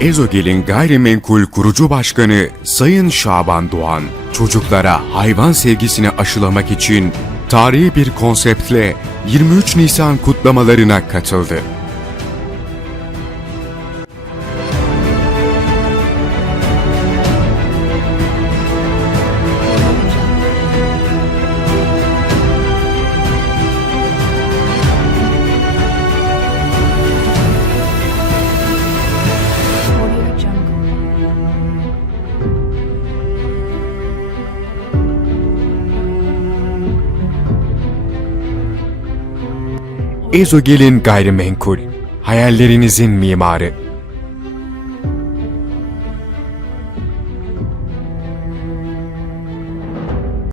Ezogel'in gayrimenkul kurucu başkanı Sayın Şaban Doğan, çocuklara hayvan sevgisini aşılamak için tarihi bir konseptle 23 Nisan kutlamalarına katıldı. Ezogel'in gayrimenkul, hayallerinizin mimarı.